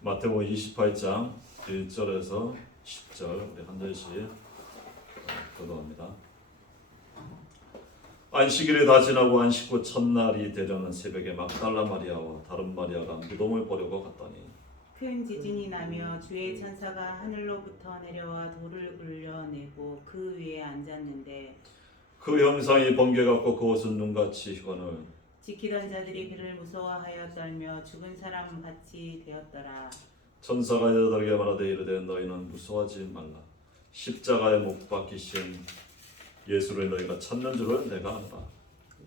마태복음 28장 1절에서 10절 우리 한 절씩 교도합니다. 안식일이 다 지나고 안식 후 첫날이 되려는 새벽에 막달라 마리아와 다른 마리아가 무덤을 보려고 갔더니 큰 지진이 나며 주의 천사가 하늘로부터 내려와 돌을 굴려내고 그 위에 앉았는데 그 형상이 번개 같고 그 옷은 눈같이 희건을 지키던 자들이 그를 무서워하여 떨며 죽은 사람 같이 되었더라. 천사가 여자들에게 말하되 이르되 너희는 무서워하지 말라 십자가에 못 박히신 예수를 너희가 찾는 줄을 내가 안다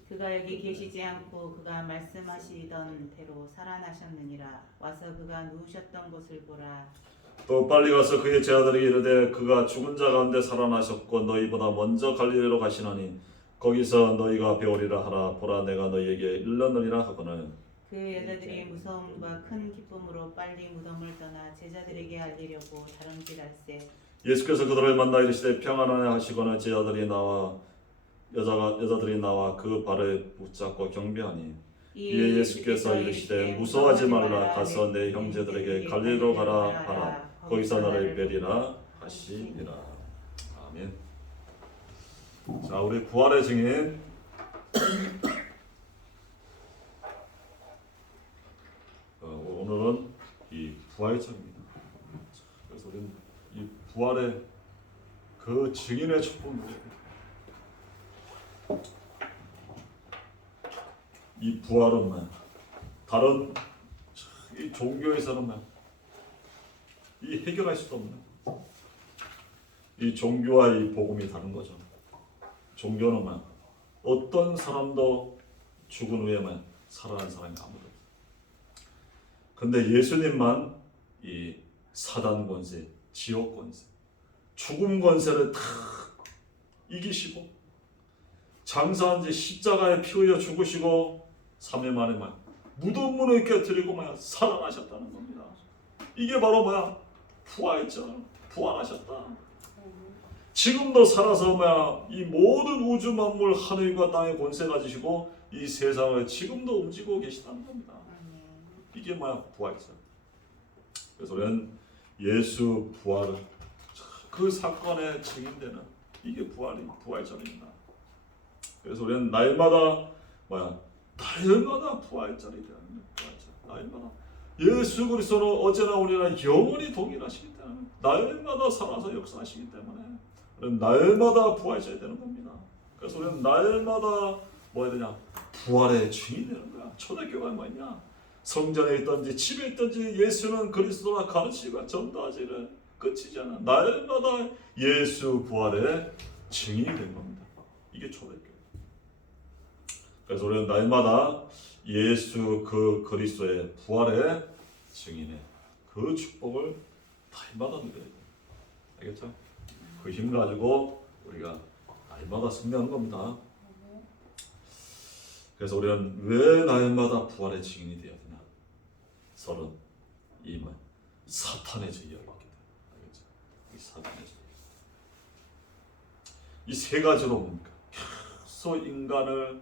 그가 여기 계시지 않고 그가 말씀하시던 대로 살아나셨느니라. 와서 그가 누우셨던 곳을 보라. 또 빨리 가서 그의 제자들에게 이르되 그가 죽은 자 가운데 살아나셨고 너희보다 먼저 갈릴리로 가시나니 거기서 너희가 배우리라 하라. 보라 내가 너희에게 일러느리라 하거늘. 그 여자들이 무서움과 큰 기쁨으로 빨리 무덤을 떠나 제자들에게 알리려고 다름질할세. 예수께서 그들을 만나 이르시되 평안하냐 하시거늘 제자들이 나와 여자가 여자들이 나와 그 발을 붙잡고 경배하니. 이에 예수께서 이르시되 무서워하지 말라. 가서 내 형제들에게 갈릴리로 가라. 하라. 거기서 나를 뵈리라. 하시니라 자 우리 부활의 증인. 어, 오늘은 이 부활절입니다. 그래서 우리는 이 부활의 그 증인의 축복을 이 부활은 뭐 다른 이 종교에서는 뭐이 해결할 수도 없는 이 종교와 이 복음이 다른 거죠. 종교는 뭐 어떤 사람도 죽은 후에 뭐 살아난 사람이 아무도 없어요. 근데 예수님만 이 사단 권세, 지옥 권세, 죽음 권세를 다 이기시고 장사한 지 십자가에 피 흘려 죽으시고 3일 만에 막 무덤 문을 깨뜨리고 막 살아나셨다는 겁니다. 이게 바로 뭐야? 부활했죠. 부활하셨다. 지금도 살아서 뭐야? 이 모든 우주 만물 하늘과 땅의 권세 가지시고 이 세상을 지금도 움직이고 계시다는 겁니다. 이게 뭐야? 부활이죠. 그래서 우리는 예수 부활을 그 사건의 증인되는 이게 부활이 부활절입니다. 그래서 우리는 날마다 뭐야? 날마다 부활절이 되는. 부활절. 날마다 예수 그리스도는 어제나 오늘이나 영원히 동일하시기 때문에 날마다 살아서 역사하시기 때문에 날마다 부활절이 되는 겁니다. 그래서 우리는 날마다 뭐 해야 되냐? 부활의 증인이 되는 거야. 초대교회가 뭐냐? 성전에 있든지 집에 있든지 예수는 그리스도가 가르치고 전도하지를 끝이지 않아. 날마다 예수 부활의 증인이 된 겁니다. 이게 초대교회. 그래서 우리는 날마다 예수 그 그리스도의 부활의 증인의 그 축복을 날마다 누려야 돼. 알겠죠? 그 힘 가지고 우리가 날마다 승리하는 겁니다. 그래서 우리는 왜 날마다 부활의 증인이 되어야 되나? 서른 이만 사탄의 제의를 받게 돼. 알겠죠? 이 사탄의 제의. 이세 가지로 뭡니까? 계속 인간을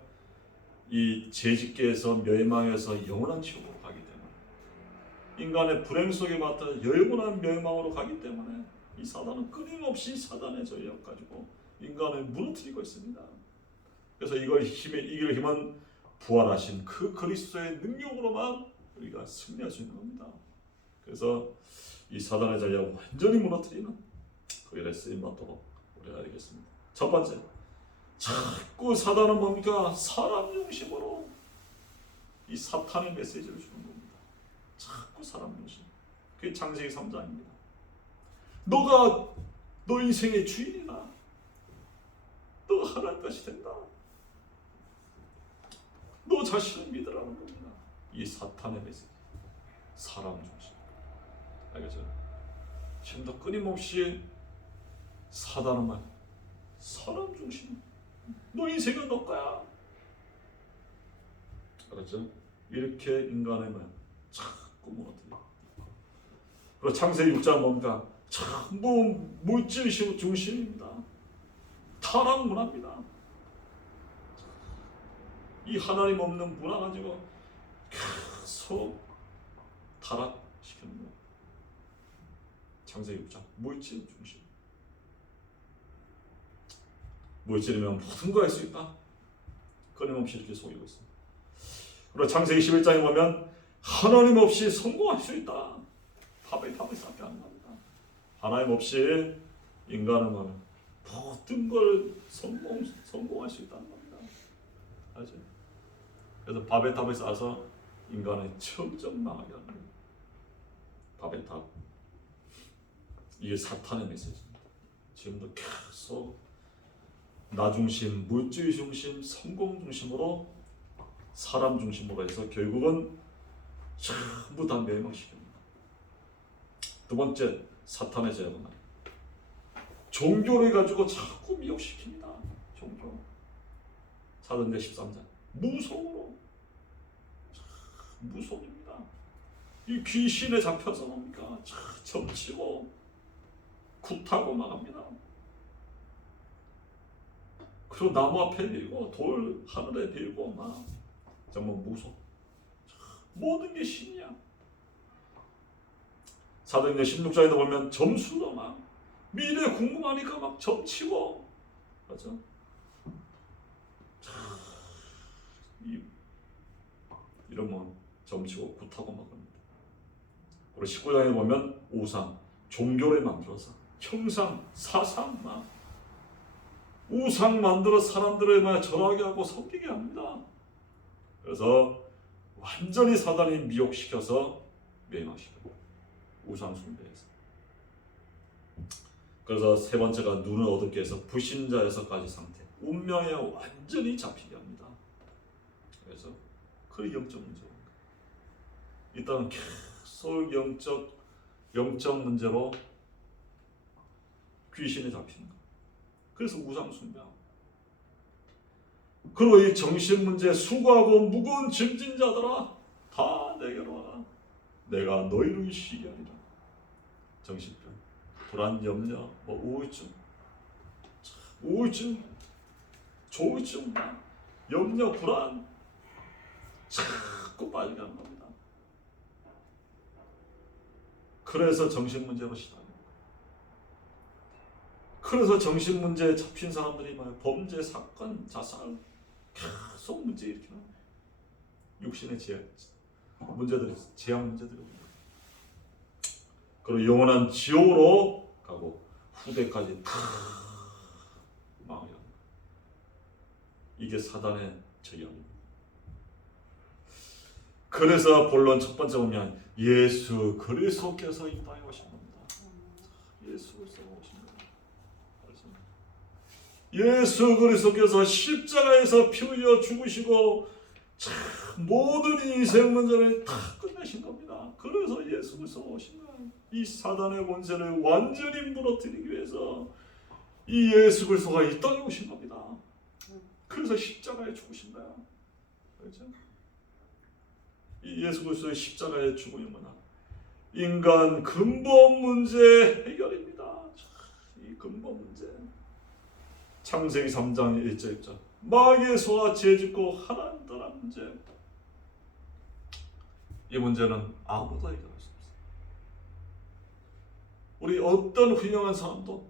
이 죄짓게에서 멸망해서 영원한 지옥으로 가기 때문에 인간의 불행 속에 맡아 영원한 멸망으로 가기 때문에 이 사단은 끊임없이 사단의 전략 가지고 인간을 무너뜨리고 있습니다. 그래서 이걸 힘에 이길 힘은 부활하신 그 그리스도의 능력으로만 우리가 승리할 수 있는 겁니다. 그래서 이 사단의 전략을 완전히 무너뜨리는 그 일에 쓰임 받도록 우리가 알겠습니다. 첫 번째, 자꾸 사단은 뭡니까? 사람 중심으로 이 사탄의 메시지를 주는 겁니다. 자꾸 사람 중심. 그게 창세기 3장입니다. 너가 너 인생의 주인이다. 너가 하나님 것이 된다. 너 자신을 믿으라는 겁니다. 이 사탄의 메시지. 사람 중심. 알겠죠? 지금도 끊임없이 사단은 말 사람 중심. 너 인생은 너 거야. 알았죠? 이렇게 인간의 말 자꾸 무너뜨려. 그리고 창세기 6장 뭡니까? 전부 물질 중심입니다. 타락 문화입니다. 이 하나님 없는 문화 가지고 계속 타락시키는 거예요. 창세기 6장 물질 중심. 물질이면 모든 걸할수 있다. 끊임없이 이렇게 속이고 있습니다. 그리고 창세기 11장에 보면 하나님 없이 성공할 수 있다. 밥에 밥을 쌓게 안 합니다. 하나님 없이 인간은 뭐 모든 걸 성공 성공할 수 있다는 겁니다. 알죠? 그래서 밥에 탑을 쌓아서 인간을 점점 망하게 하는 거예요. 밥에 탑. 이게 사탄의 메시지입니다. 지금도 계속 나 중심, 물질 중심, 성공 중심으로 사람 중심으로 해서 결국은 전부 다 멸망시킵니다. 두 번째 사탄의 제약은 종교를 가지고 자꾸 미혹시킵니다. 종교. 사도행전 13장 무속으로 무속입니다. 이 귀신에 잡혀서 뭡니까? 자, 점치고 굿하고 막합니다. 그리고 나무 앞에 빌고 돌 하늘에 빌고 막 정말 무속. 모든 게 신이야. 사도행전 16장에도 보면 점수도 막 미래 궁금하니까 막 점치고 맞죠? 이, 이러면 점치고 굿하고 막 합니다. 그리고 19장에 보면 우상, 종교를 만들어서 형상, 사상 막 우상 만들어 사람들을 막 절하게 하고 섬기게 합니다. 그래서 완전히 사단이 미혹시켜서 멸망시켜요. 우상 숭배에서. 그래서 세 번째가 눈을 어둡게 해서 불신자에서까지 상태. 운명에 완전히 잡히게 합니다. 그래서 그 영적 문제입니다. 일단 계속 영적 영적 문제로 귀신이 잡히는 거. 그래서 우상 숭배. 그리고 이 정신 문제 수고하고 무거운 짐진 자들아 다 내게로 와라. 내가 너희를 쉬게 하리라. 정신병, 불안, 염려, 뭐 우울증, 우울증, 조울증, 염려, 불안 자꾸 하는 겁니다. 그래서 정신 문제로 시달려. 그래서 정신 문제에 잡힌 사람들이 막 범죄, 사건, 자살 계속 문제 일으키는. 육신의 제약 문제들이 제약 문제들이. 그리고 영원한 지옥으로 가고 후대까지 다 망해요. 이게 사단의 전략입니다. 그래서 본론 첫 번째 보면 예수 그리스도께서 이 땅에 오신 겁니다. 예수 그리스도가 오신 거예요. 예수 그리스도께서 십자가에서 피 흘려 죽으시고 참 모든 인생 문제를 다 끝내신 겁니다. 그래서 예수 그리스도가 오신 거예요. 이 사단의 권세를 완전히 무너뜨리기 위해서 이 예수 그리스도가 이 땅에 오신 겁니다. 그래서 십자가에 죽으신 거야. 그렇죠? 이 예수 그리스도의 십자가의 죽음이 뭐냐? 인간 근본 문제 해결입니다. 이 근본 문제. 창세기 3장 1절 2절. 마귀에서와 죄짓고 하나님 떠난 문제. 이 문제는 아무도 없어요. 우리 어떤 훌륭한 사람도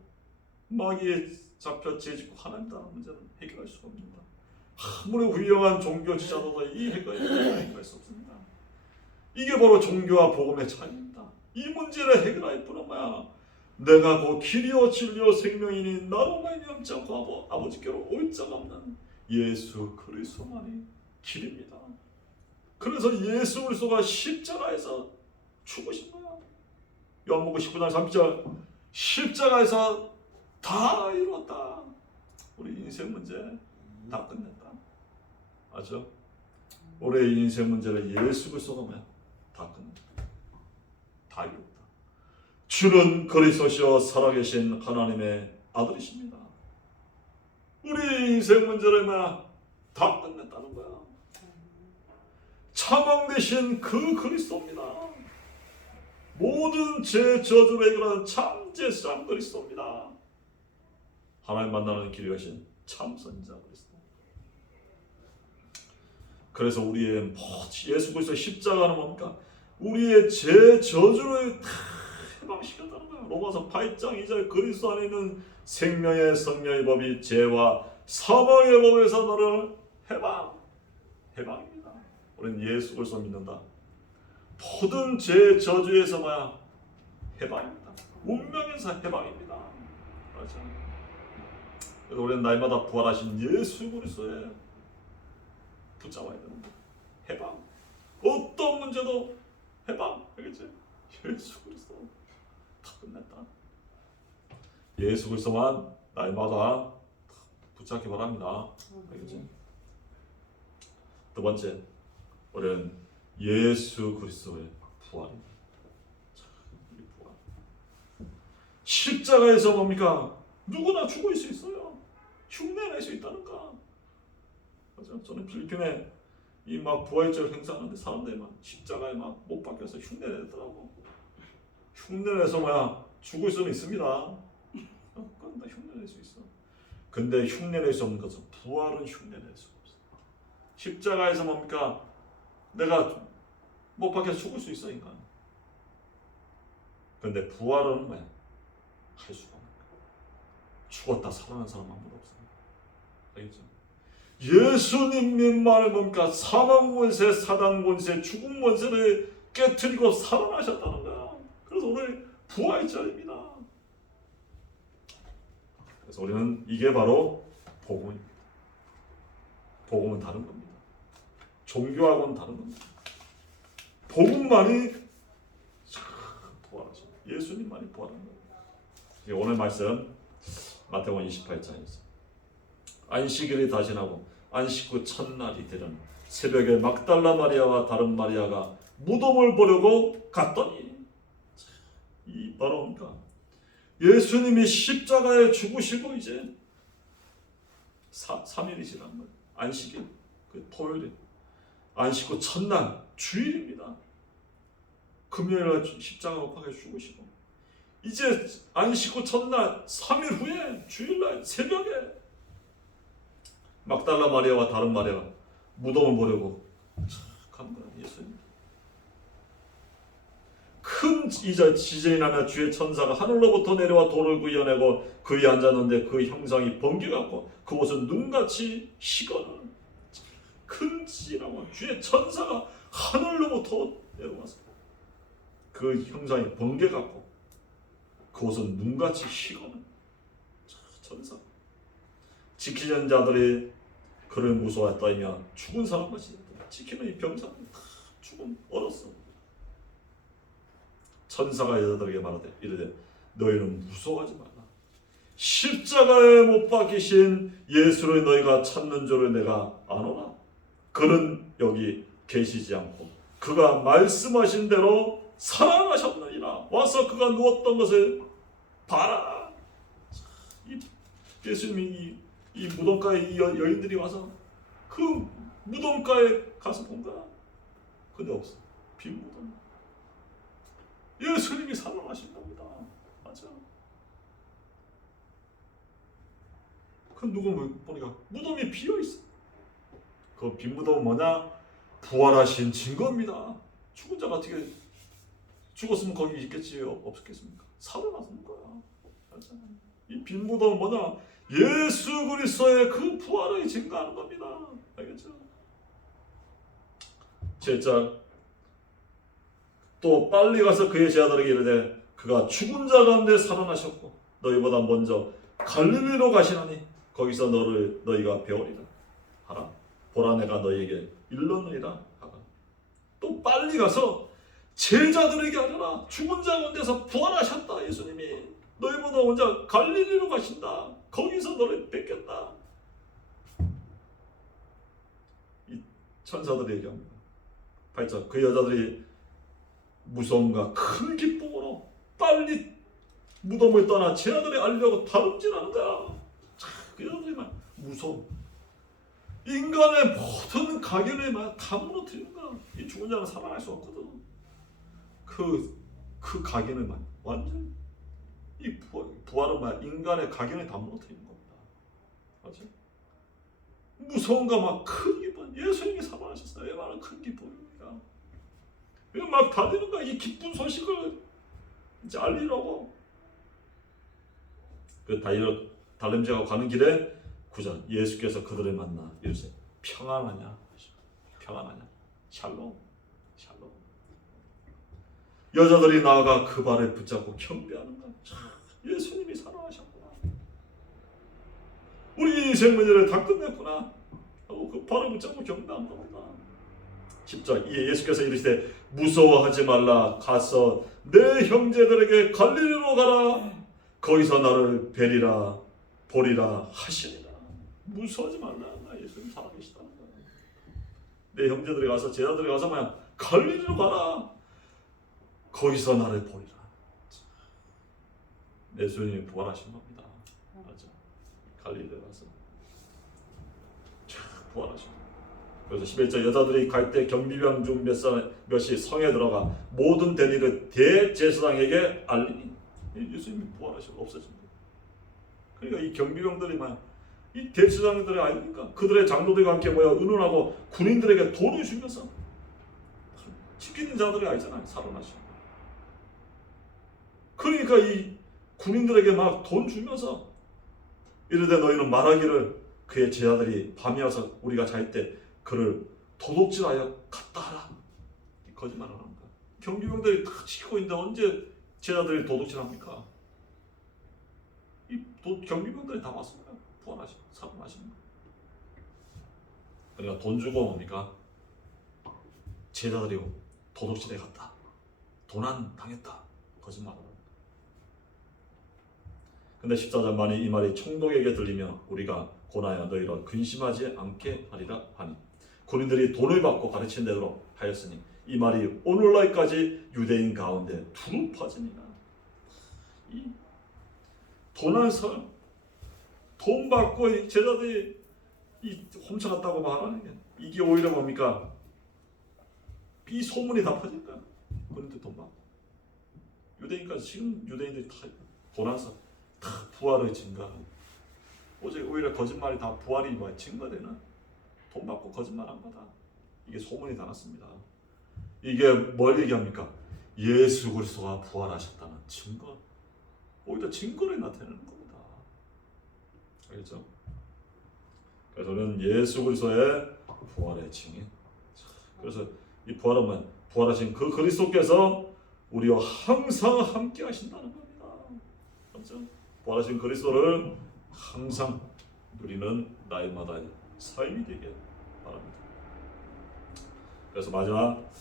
마귀에 잡혀 죄짓고 하나님 떠난 문제는 해결할 수가 없습니다. 아무리 훌륭한 종교 지자도 이 해결할 수 없습니다. 이게 바로 종교와 복음의 차이입니다. 이 문제를 해결할 뭐야? 내가 곧 길이요 진리요 생명이니 나로 말미암 지 않고 아버, 아버지께로 올 자가 없는 예수 그리스도만이 길입니다. 그래서 예수 그리스도가 십자가에서 죽으신. 요한복음 19장 3절 십자가에서 다 이뤘다. 우리 인생 문제 다 끝냈다. 맞죠? 우리의 인생 문제를 예수 그리스도가 뭐야? 다 끝냈다. 다 이뤘다. 주는 그리스도시요 살아계신 하나님의 아들이십니다. 우리 인생 문제를? 다 끝냈다는 거야. 차망 대신 그 그리스도입니다. 모든 제 저주를 해결하는 참 제사장 그리스도입니다. 하나님 만나는 길이 가신 참 선자 그리스도. 그래서 우리의 뭐 예수 그리스도 십자가는 뭡니까? 우리의 제 저주를 다 해방시켰다는 거야. 로마서 8장 2절 그리스도 안에 있는 생명의 성령의 법이 죄와 사망의 법에서 너를 해방 해방입니다. 우리는 예수 그리스도 믿는다. 모든 죄 저주에서 뭐야 해방입니다. 운명에서 해방입니다. 맞아. 그래서 우리는 날마다 부활하신 예수 그리스도에 붙잡아야 거야. 해방. 어떤 문제도 해방. 알겠지? 예수 그리스도 다 끝냈다. 예수 그리스도만 날마다 붙잡기 바랍니다. 알겠지? 두 번째, 우리는 예수 그리스도의 부활입니다. 십자가에서 뭡니까? 누구나 죽을 수 있어요. 흉내낼 수. 맞아. 저는 필리핀에 이막 부활절 행사하는데 사람들이 막 십자가에 막 못 박혀서 흉내내더라고. 흉내내서 뭐야 죽을 수는 있습니다. 어, 그건 다 흉내낼 수 있어. 근데 흉내낼 수 없는 것은 부활은 흉내낼 수가 없어. 십자가에서 뭡니까? 내가 못 박혀 죽을 수 있어 인간. 근데 부활은 뭐야? 할 수가 없는 거야. 죽었다 살아난 사람 아무도 없어. 알겠죠? 예수님만 뭡니까? 사망 권세, 사단 권세, 죽음 권세를 깨뜨리고 살아나셨다는 거야. 그래서 오늘 부활절입니다. 그래서 우리는 이게 바로 복음입니다. 복음은 다른 겁니다. 종교하고는 다른 겁니다. 복음만이 참 부활하죠. 예수님만이 부활한 거예요. 오늘 말씀 마태복음 28장에서 안식일이 다시 나고 안식 후 첫날이 되는 새벽에 막달라 마리아와 다른 마리아가 무덤을 보려고 갔더니 이 바로 뭡니까? 예수님이 십자가에 죽으시고 이제 3, 3일이 지난 거예요. 안식일, 그 토요일, 안식 후 첫날, 주일입니다. 금요일날 못 박혀 죽으시고 이제 안식 후 첫날, 3일 후에 주일날 새벽에 막달라 마리아와 다른 마리아가 무덤을 보려고 간 거야 예수님. 큰 이자 지진이 나며 주의 천사가 하늘로부터 내려와 돌을 구겨내고 그에 앉았는데 그 형상이 번개같고 그곳은 눈같이 식어는 큰 지진하고 주의 천사가 하늘로부터 내려와서 그 형상이 번개 같고 그곳은 눈같이 식어는 천사 지키는 자들이 그를 무서워했다며 죽은 사람 같이 지키는 이 병사는 다 죽음 얼었어. 천사가 여자들에게 말하되 이르되 너희는 무서워하지 말라. 십자가에 못 박히신 예수를 너희가 찾는 줄을 내가 아노라. 그는 여기 계시지 않고 그가 말씀하신 대로 살아나셨느니라. 와서 그가 누웠던 것을 봐라. 이 예수님이 이, 이 무덤가에 이 여, 여인들이 와서 그 무덤가에 가서 본 거야. 근데 없어. 빈 무덤. 예수님이 살아나신 겁니다. 맞아. 그 누구 보니까 무덤이 비어 있어. 그 빈 무덤은 뭐냐? 부활하신 증거입니다. 죽은 자가 어떻게 죽었으면 거기 있겠지 없었겠습니까? 살아났는 거야. 이 빈 무덤은 뭐냐? 예수 그리스도의 그 부활을 증거하는 겁니다. 알겠죠? 제자 또 빨리 가서 그의 제자들에게 이르되 그가 죽은 자 가운데 살아나셨고 너희보다 먼저 갈릴리로 가시나니 거기서 너를 너희가 배우리라 하라 보라 내가 너희에게 일렀느니라 하라 또 빨리 가서 제자들에게 하라 죽은 자 가운데서 부활하셨다 예수님이. 너희보다 먼저 갈릴리로 가신다. 거기서 너를 뵙겠다. 이 천사들이 얘기합니다. 8절 그 여자들이 무서움과 큰 기쁨으로 빨리 무덤을 떠나 제자들이 알려고 다름질하는 거야. 참, 그 여자들이 막 무서움. 인간의 모든 가견을 무너뜨리는 거야. 이 죽은 자는 살아날 수 없거든. 그, 그 가견을 막 완전 이 부활, 부활은 막 인간의 가견을 다 무너뜨리는 겁니다. 맞지? 무서움과 막큰 기쁨. 예수님이 살아나셨어요. 얼마나 큰 기쁨입니까? 막 다니는 거야. 이 기쁜 소식을 이제 알리라고. 그 다이어 달림제가 가는 길에 구절 예수께서 그들을 만나 이르세 평안하냐? 평안하냐? 샬롬 샬롬. 여자들이 나아가 그 발을 붙잡고 경배하는 거야 참, 예수님이 살아나셨구나. 우리 인생 문제를 다 끝냈구나. 하고 그 발을 붙잡고 경배한 겁니다. 10절 이에 예수께서 이르시되 무서워하지 말라. 가서 내 형제들에게 갈릴리로 가라. 거기서 나를 뵈리라 보리라 하시니라 무서워하지 말라. 나 예수님 살아계시다는 거야. 내 형제들이 가서 제자들이 가서 뭐야 갈릴리로 가라. 거기서 나를 보리라. 예수님이 부활하신 겁니다. 맞아. 갈릴리로 가서. 참 부활하신 그래서 11절 여자들이 갈 때 경비병 중 몇 사람 몇이 성에 들어가 모든 대리를 대제사장에게 알리니. 예수님이 부활하셔서 없어진 거예요. 그러니까 이 경비병들이 막 이 대제사장들이 아닙니까? 그들의 장로들과 함께 모여 의논하고 군인들에게 돈을 주면서 지키는 자들이 아니잖아요. 살아나신 거. 그러니까 이 군인들에게 막 돈 주면서 이르되 너희는 말하기를 그의 제자들이 밤이 와서 우리가 잘 때 그를 도둑질하여 갔다 하라. 이 거짓말을 하는 거야. 경비병들이 다 지키고 있는데 언제 제자들이 도둑질합니까? 이 도, 경비병들이 다 왔습니다. 살아나신 거. 그러니까 돈 주고 뭡니까? 제자들이 도둑질에 갔다. 도난 당했다. 합니다. 근데 14절 만에 이 말이 총독에게 들리며 우리가 고나야 너희로 근심하지 않게 하리라 하니 군인들이 돈을 받고 가르친 대로 하였으니 이 말이 오늘날까지 유대인 가운데 두루 퍼지니라 이 도난설 돈 받고 이 제자들이 이 훔쳐갔다고 말하는 게 이게 오히려 뭡니까 이 소문이 다 퍼진 거야 군인들 돈 받고 유대인까지 지금 유대인들이 다 도난설 다 부활의 증거하고 오직 오히려 거짓말이 다 부활이 뭐 증거되는 돈 받고 거짓말한 거다. 이게 소문이 다 났습니다. 이게 뭘 얘기합니까? 예수 그리스도가 부활하셨다는 증거. 오히려 증거를 나타내는 겁니다. 알겠죠? 그래서 저는 예수 그리스도의 부활의 증인. 그래서 이 부활은 뭐 부활하신 그 그리스도께서 우리와 항상 함께 하신다는 겁니다. 그렇죠? 부활하신 그리스도를 항상 누리는 날마다 삶이 되길 바랍니다. 그래서 마지막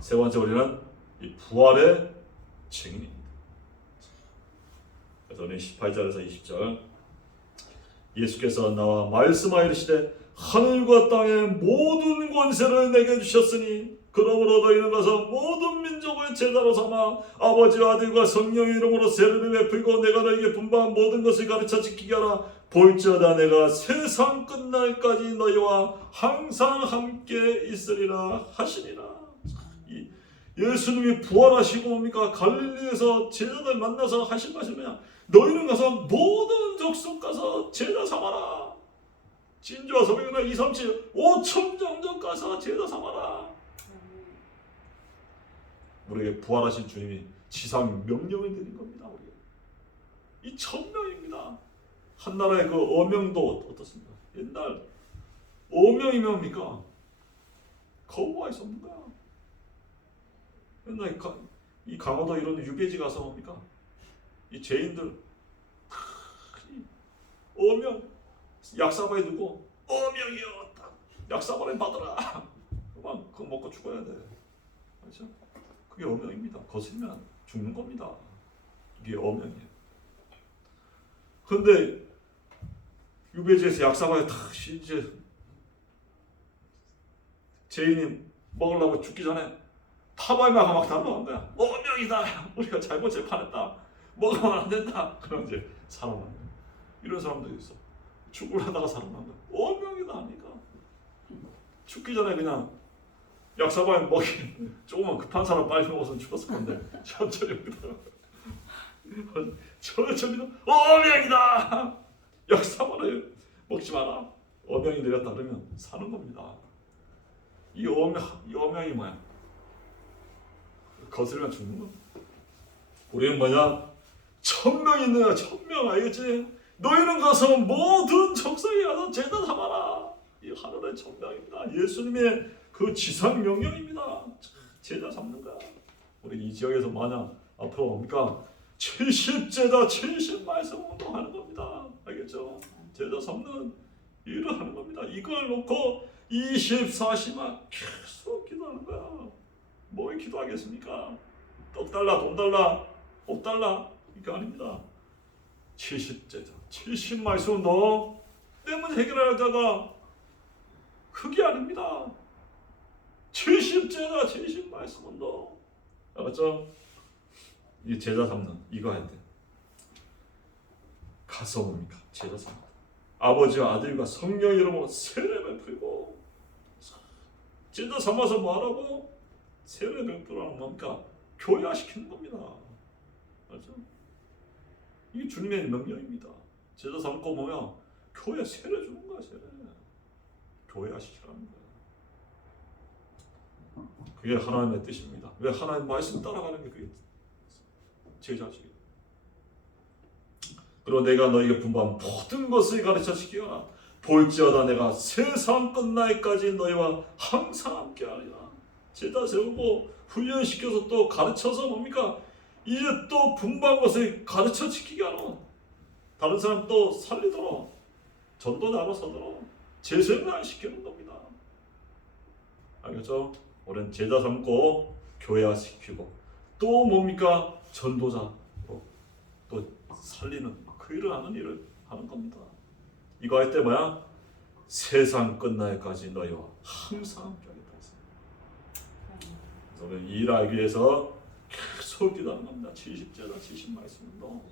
세 번째 우리는 이 부활의 증인입니다. 그래서 우리 18절에서 20절 예수께서 나와 말씀하이르시되 하늘과 땅의 모든 권세를 내게 주셨으니 그러므로 너희는 가서 모든 민족을 제자로 삼아 아버지와 아들과 성령의 이름으로 세례를 베풀고 내가 너희에게 분부한 모든 것을 가르쳐 지키게 하라. 볼지어다 내가 세상 끝날까지 너희와 항상 함께 있으리라 하시니라. 이 예수님이 부활하시고 뭡니까? 갈릴리에서 제자들 만나서 하신 말씀이 뭐냐 너희는 가서 모든 족속 가서 제자 삼아라 진주와 서백이나 이삼칠 오천 정도 가서 제자 삼아라 우리에게 부활하신 주님이 지상 명령을 드린 겁니다. 우리에게. 이 천명입니다. 한 나라의 그 어명도 어떻습니까? 옛날 어명이 뭡니까? 거부할 수 없는 거야. 옛날 가, 이 강화도 이런 유배지 가서 뭡니까? 이 죄인들 이 어명 약사바에 두고 어명이여 딱 약사바를 받으라. 그만 그거 먹고 죽어야 돼. 그렇죠? 그게 어명입니다. 거슬면 죽는 겁니다. 이게 어명이에요. 근데 유배지에서 약사바에 다 이제 죄인이 먹으려고 죽기 전에 타발마가 막 달라온 거야. 어명이다. 우리가 잘못 재판했다. 먹으면 안 된다. 그럼 이제 거야. 이런 사람들이 있어. 죽으려다가 살아난 거야. 어명이다 하니까. 죽기 전에 그냥 약사바에 먹이 조금만 급한 사람 빨리 먹어서 죽었을 건데 천천히 먹다가 천천히 어명이다 약사바를 먹지 마라 어명이 내렸다 그러면 사는 겁니다 이 어명 이 어명이 뭐야 거슬면 죽는 겁니다 우리는 뭐냐? 천명 있는 천명 알겠지? 너희는 가서 모든 적성에 가서 제자 삼아라. 이 하늘의 천명입니다. 예수님의 그 지상 명령입니다. 제자 삼는 거야. 우리 이 지역에서 만약 앞으로 뭡니까? 70제자 70 말씀 운동하는 겁니다. 알겠죠? 제자 삼는 일을 하는 겁니다. 이걸 놓고 24시만 계속 기도하는 거야. 뭐 기도하겠습니까? 떡 달라 돈 달라 업 달라. 이거 아닙니다 70제자 70 말씀 너 때문에 해결하자가 그게 아닙니다 70제자 70 말씀은 너 알았죠? 이 제자 삼는 이거 해야 돼 가서 뭡니까 제자 삼는 아버지와 아들과 성령 이름으로 세례 베풀고 제자 삼아서 뭐하라고? 세례 베풀라는 뭡니까? 교회화시키는 겁니다 알죠? 이게 주님의 명령입니다. 제자 삼고 보면 교회 세례 주는 거야 세례. 교회화시키라는 거야. 그게 하나님의 뜻입니다. 왜 하나님 말씀 따라가는 게 그게 제자지. 그리고 내가 너에게 분부한 모든 것을 가르쳐 시키거나 볼지어다 내가 세상 끝날까지 너희와 항상 함께하리라. 제자 세우고 훈련시켜서 또 가르쳐서 뭡니까? 이제 또 분부한 것을 가르쳐 지키게 하노. 다른 사람 또 살리도록 전도 나눠서도록 재생을 시키는 겁니다. 알겠죠? 우리는 제자 삼고 교회화 시키고 또 뭡니까? 전도자 또 살리는 그 일을 하는 일을 하는 겁니다. 이거 할 때 뭐야? 세상 끝날까지 너희와 항상 함께하겠다 했어요. 이 일을 알기 위해서 계속 기도하는 겁니다. 70제다 70 말씀도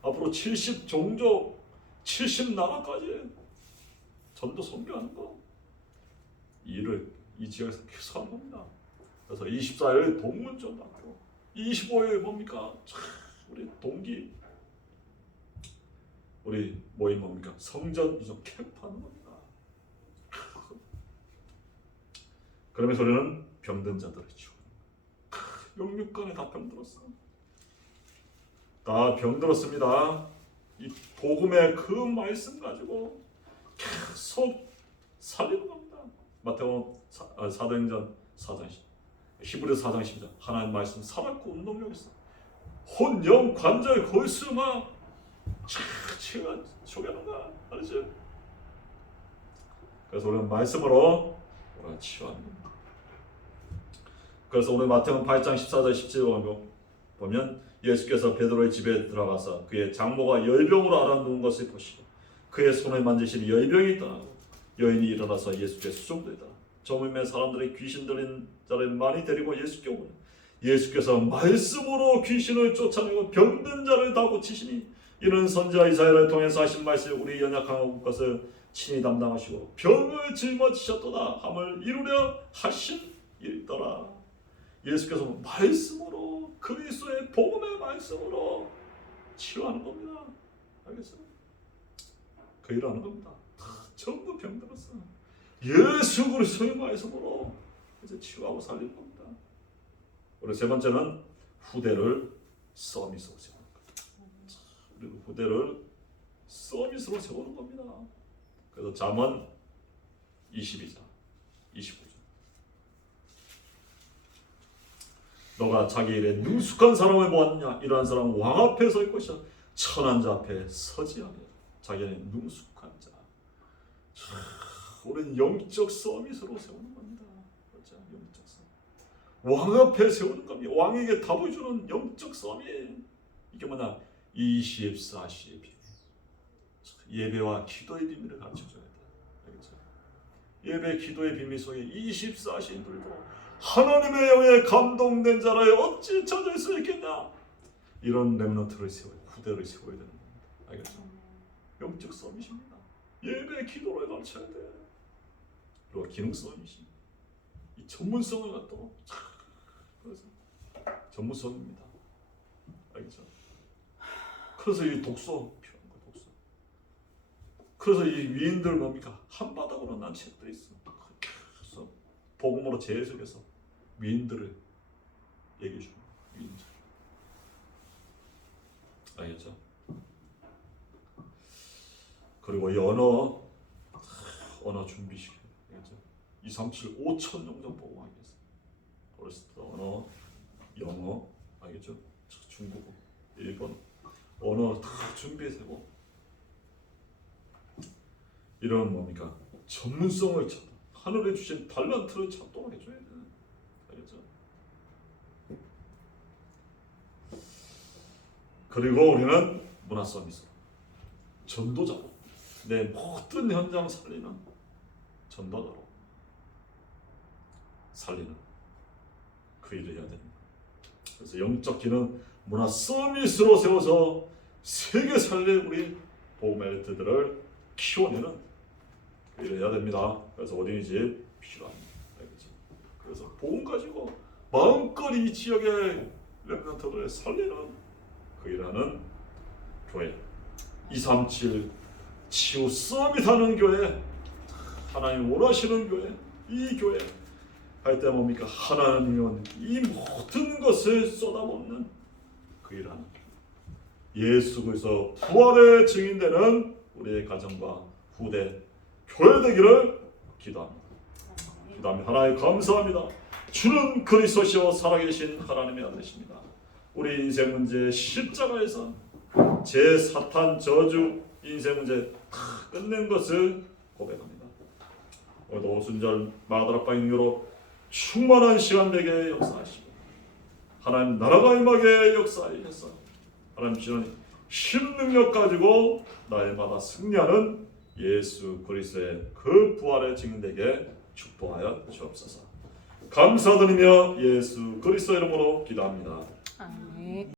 앞으로 70 종족 70 나라까지 전도 선교하는 거이 일을 이 지역에서 계속 하는 겁니다. 그래서 24일 동문전학교 25일 뭡니까? 참, 우리 동기 우리 모임 뭡니까? 성전 이전 캠프 하는 겁니다. 그러면서 우리는 병든 치우 영육간에 다 병들었어. 다 병들었습니다. 이 복음의 그 말씀 가지고 계속 살리는 겁니다. 마태복음 사- 아, 사도행전 4장 10 히브리서 4장 10절 하나님 말씀 살았고 운동력 있어. 혼영 관절 골수막 치가 거야. 알지? 그래서 우리는 말씀으로 우리가 치유하는 겁니다. 그래서 오늘 마태복음 8장 14절 17절 보면 예수께서 베드로의 집에 들어가서 그의 장모가 열병으로 알아누운 것을 보시고 그의 손을 만지시니 열병이 떠나고 여인이 일어나서 예수께 수종되다. 저물매 사람들이 귀신 들린 자를 많이 데리고 예수께 오니 예수께서 말씀으로 귀신을 쫓아내고 병든 자를 다 고치시니 이는 선지자 이사야를 통해서 하신 말씀 우리 연약한 것을 친히 담당하시고 병을 짊어지셨도다 함을 이루려 하신 일더라. 예수께서 말씀으로 그리스도의 복음의 말씀으로 치유하는 겁니다. 알겠어요? 그 일을 하는 겁니다. 다 전부 병들었어. 예수 그리스도의 말씀으로 이제 치유하고 살리는 겁니다. 그리고 세 번째는 후대를 서밋으로 세우는 겁니다. 그리고 후대를 서밋으로 세우는 겁니다. 그래서 잠언 22장 29절 너가 자기 일에 능숙한 사람을 보았느냐? 이러한 사람은 왕 앞에 설 것이야. 천한 자 앞에 서지 아니라. 자기는 능숙한 자. 자, 우리는 영적 서밋으로 세우는 겁니다. 그렇죠? 영적 서밋 왕 앞에 세우는 겁니다. 왕에게 답을 주는 영적 서밋 이게 뭐냐? 24시의 비밀. 예배와 기도의 비밀을 가르쳐줘야 돼. 알겠죠? 예배 기도의 비밀 속에 24시인 들도 하나님의 영에 감동된 자라에 어찌 찾을 수 있겠냐? 이런 렘너트를 세워야 후대를 세워야 되는 겁니다. 알겠죠? 영적 서밋입니다. 예배 기도를 가르쳐야 돼. 그리고 기능 서밋이 이 전문성을 갖고 그래서 전문성입니다. 알겠죠? 그래서 이 독서 필요한 거 독서. 그래서 이 위인들 뭡니까 한 바닥으로 난 책들이 있어. 복음으로 재해석해서 위인들을 얘기해 주는. 위인들. 알겠죠? 그리고 이 언어 언어 준비 시켜 알겠죠? 2, 3, 7, 5천 영접 보고 하겠어. 어렸을 때 언어 영어 알겠죠? 중국어, 일본 언어 다 준비해서 이런 뭡니까 전문성을 찾 하늘에 주신 달란트를 작동해 줘야 돼. 알겠죠? 그리고 우리는 문화 서비스 전도자로 내 모든 현장 살리는 전도자로 살리는 그 일을 해야 됩니다. 그래서 영적 기능 문화 서비스로 세워서 세계 살릴 우리 보멜트들을 키워내는 그 일을 해야 됩니다. 그래서 어린이집 필요합니다. 그래서 복음 가지고 마음껏 이 지역의 랩런트들을 살리는 그 일하는 교회. 237 치유 서밋하는 교회 하나님 원하시는 교회 이 교회. 할 때 뭡니까? 하나님은 이 모든 것을 쏟아붓는 그 일하는 예수 그리스도 부활의 증인되는 우리의 가정과 후대 교회 되기를 기도합니다. 기도합니다. 하나님 감사합니다. 주는 그리스도시요 살아계신 하나님의 아들이십니다. 우리 인생 문제 십자가에서 제 사탄 저주 인생 문제 다 끝낸 것을 고백합니다. 오늘도 오순절 마다라빠 인교로 충만한 시간 되게 역사하시고 하나님 나라가 임하게 역사하셔서 하나님 주는 힘 능력 가지고 날마다 승리하는 예수 그리스도의 그 부활의 증인되게 축복하여 주옵소서. 감사드리며 예수 그리스도 이름으로 기도합니다. 아멘.